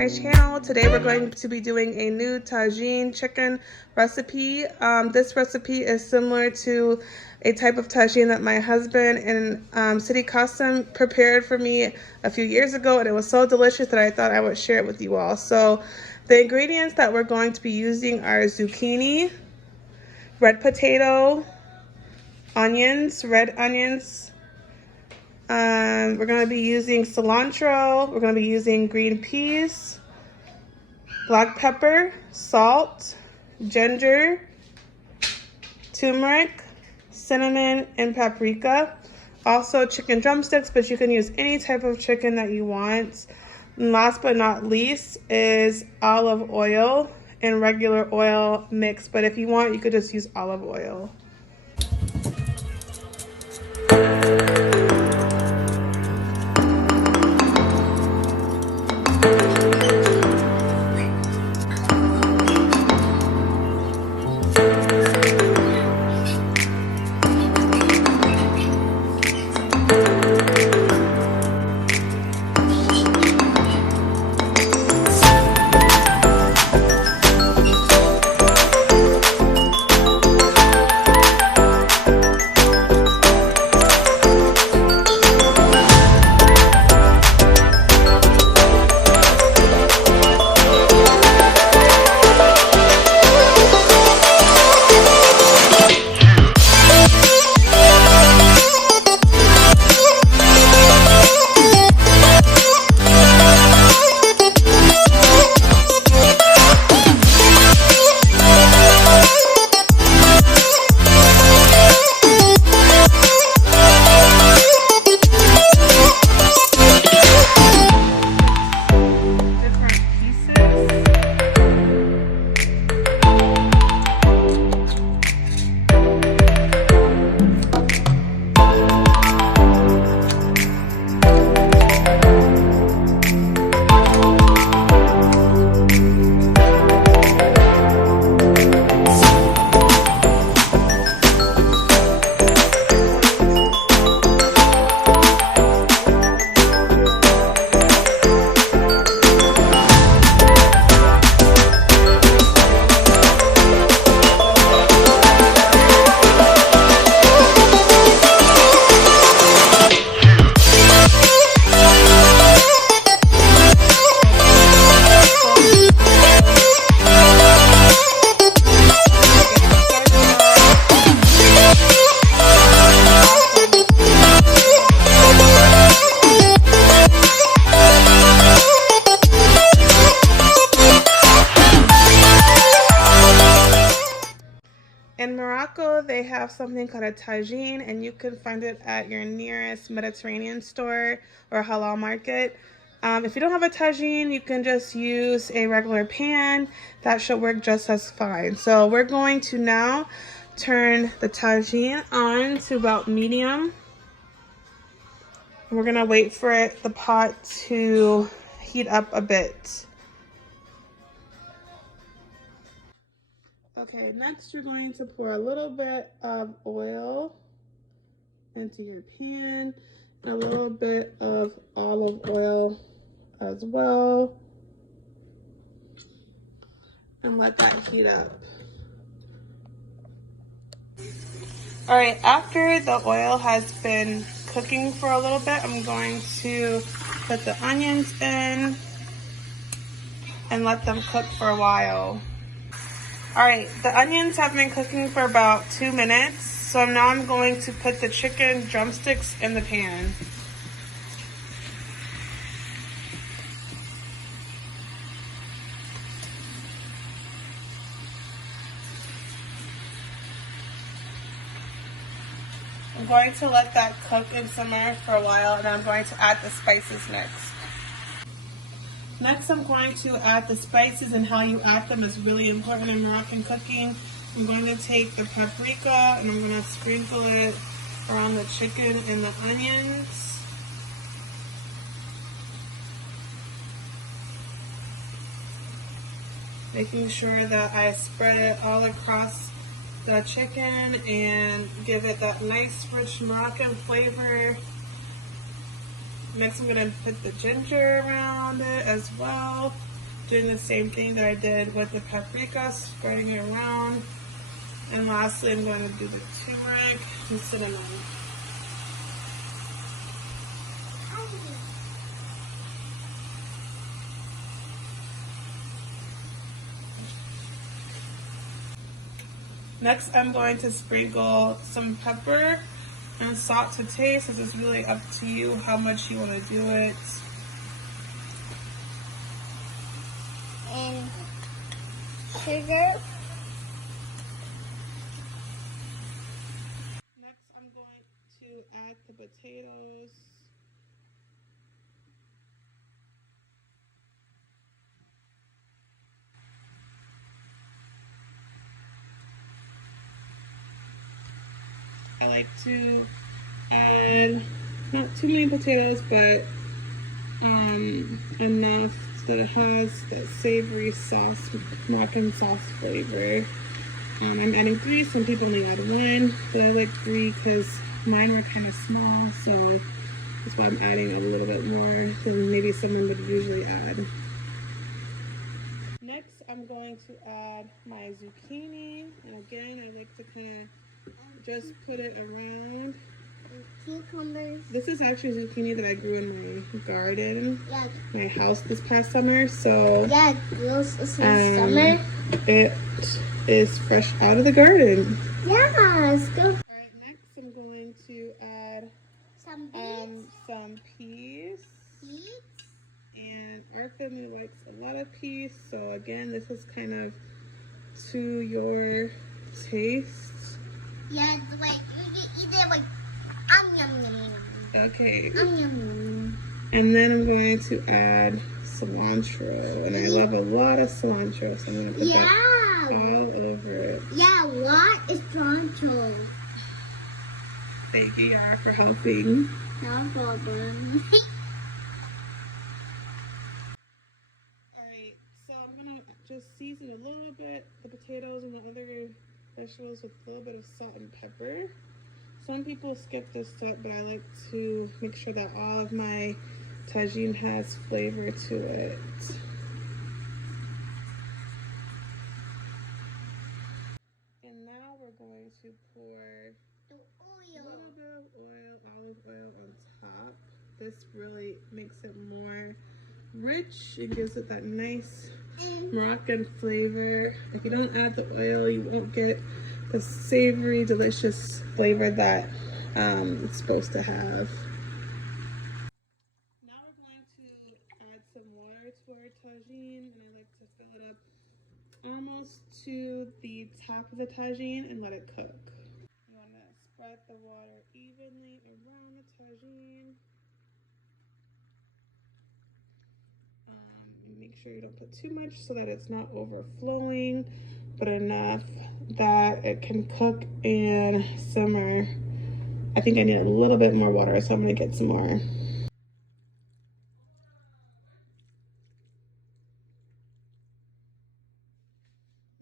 my channel. Today we're going to be doing a new tagine chicken recipe. This recipe is similar to a type of tagine that my husband in City Custom prepared for me a few years ago, and it was so delicious that I thought I would share it with you all. So the ingredients that we're going to be using are zucchini, red potato, onions, red onions. We're going to be using cilantro, we're going to be using green peas, black pepper, salt, ginger, turmeric, cinnamon, and paprika. Also chicken drumsticks, but you can use any type of chicken that you want. And last but not least is olive oil and regular oil mix, but if you want, you could just use olive oil. In Morocco, they have something called a tagine, and you can find it at your nearest Mediterranean store or halal market. If you don't have a tagine, you can just use a regular pan. That should work just as fine. So we're going to now turn the tagine on to about medium. We're gonna wait for the pot to heat up a bit. Okay, next you're going to pour a little bit of oil into your pan, and a little bit of olive oil as well, and let that heat up. All right, after the oil has been cooking for a little bit, I'm going to put the onions in and let them cook for a while. All right, the onions have been cooking for about 2 minutes, so now I'm going to put the chicken drumsticks in the pan. I'm going to let that cook and simmer for a while, and I'm going to add the spices next. Next, I'm going to add the spices, and how you add them is really important in Moroccan cooking. I'm going to take the paprika and I'm going to sprinkle it around the chicken and the onions. Making sure that I spread it all across the chicken and give it that nice rich Moroccan flavor. Next, I'm going to put the ginger around it as well. doing the same thing that I did with the paprika, spreading it around. And lastly, I'm going to do the turmeric and cinnamon. Next, I'm going to sprinkle some pepper and salt to taste. This is really up to you how much you want to do it. And sugar. Next, I'm going to add the potatoes. I like to add not too many potatoes, but enough so that it has that savory sauce, Moroccan sauce flavor. I'm adding 3. Some people only add 1, but I like 3 because mine were kind of small, so that's why I'm adding a little bit more than maybe someone would usually add. Next, I'm going to add my zucchini, and again, I like to kind of just put it around. Cucumbers. This is actually zucchini that I grew in my garden, Yeah. my house this past summer. So yeah, this is summer. It is fresh out of the garden. Yeah, let's go. All right, next I'm going to add Some beets. some peas. Beets. And our family likes a lot of peas, so again, this is kind of to your taste. Yeah, the way you can eat it like yum yum yum. Okay. Yum yum. And then I'm going to add cilantro, and I love a lot of cilantro, so I'm going to put that all over it. Yeah, what is cilantro? Thank you, Yara, for helping. No problem. Alright, so I'm going to just season a little bit the potatoes and the other vegetables with a little bit of salt and pepper. Some people skip this step, but I like to make sure that all of my tagine has flavor to it. And now we're going to pour The a oil. little bit of oil, olive oil on top. This really makes it more rich. It gives it that nice Moroccan flavor. If you don't add the oil, you won't get the savory, delicious flavor that it's supposed to have. Now we're going to add some water to our tagine, and I like to fill it up almost to the top of the tagine and let it cook. You want to spread the water evenly around the tagine. And make sure you don't put too much so that it's not overflowing, but enough that it can cook and simmer. I think I need a little bit more water, so I'm going to get some more.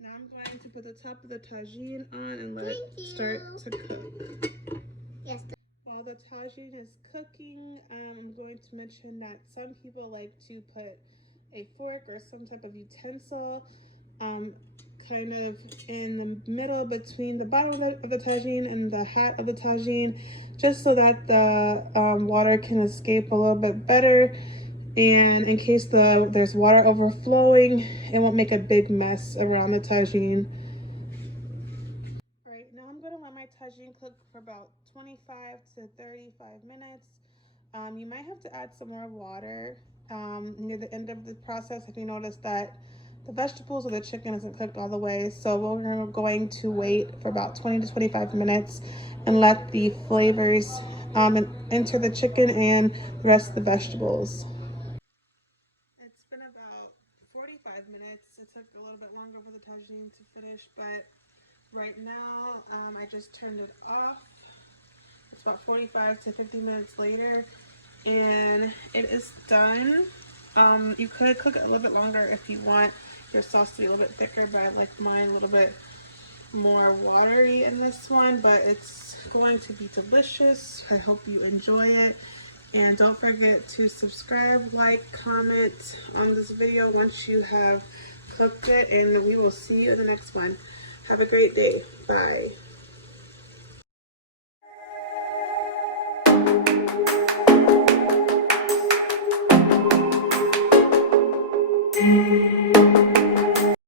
Now I'm going to put the top of the tagine on and let it start to cook. Yes. While the tagine is cooking, I'm going to mention that some people like to put a fork or some type of utensil kind of in the middle between the bottom of the tagine and the hat of the tagine, just so that the water can escape a little bit better. And in case there's water overflowing, it won't make a big mess around the tagine. All right, now I'm going to let my tagine cook for about 25 to 35 minutes. You might have to add some more water near the end of the process if you notice that the vegetables or the chicken isn't cooked all the way. So we're going to wait for about 20 to 25 minutes and let the flavors enter the chicken and the rest of the vegetables. It's been about 45 minutes. It took a little bit longer for the tagine to finish, but right now I just turned it off. It's about 45 to 50 minutes later, and it is done. You could cook it a little bit longer if you want your sauce to be a little bit thicker, but I like mine a little bit more watery in this one, but it's going to be delicious. I hope you enjoy it. And don't forget to subscribe, like, comment on this video once you have cooked it, and we will see you in the next one. Have a great day. Bye.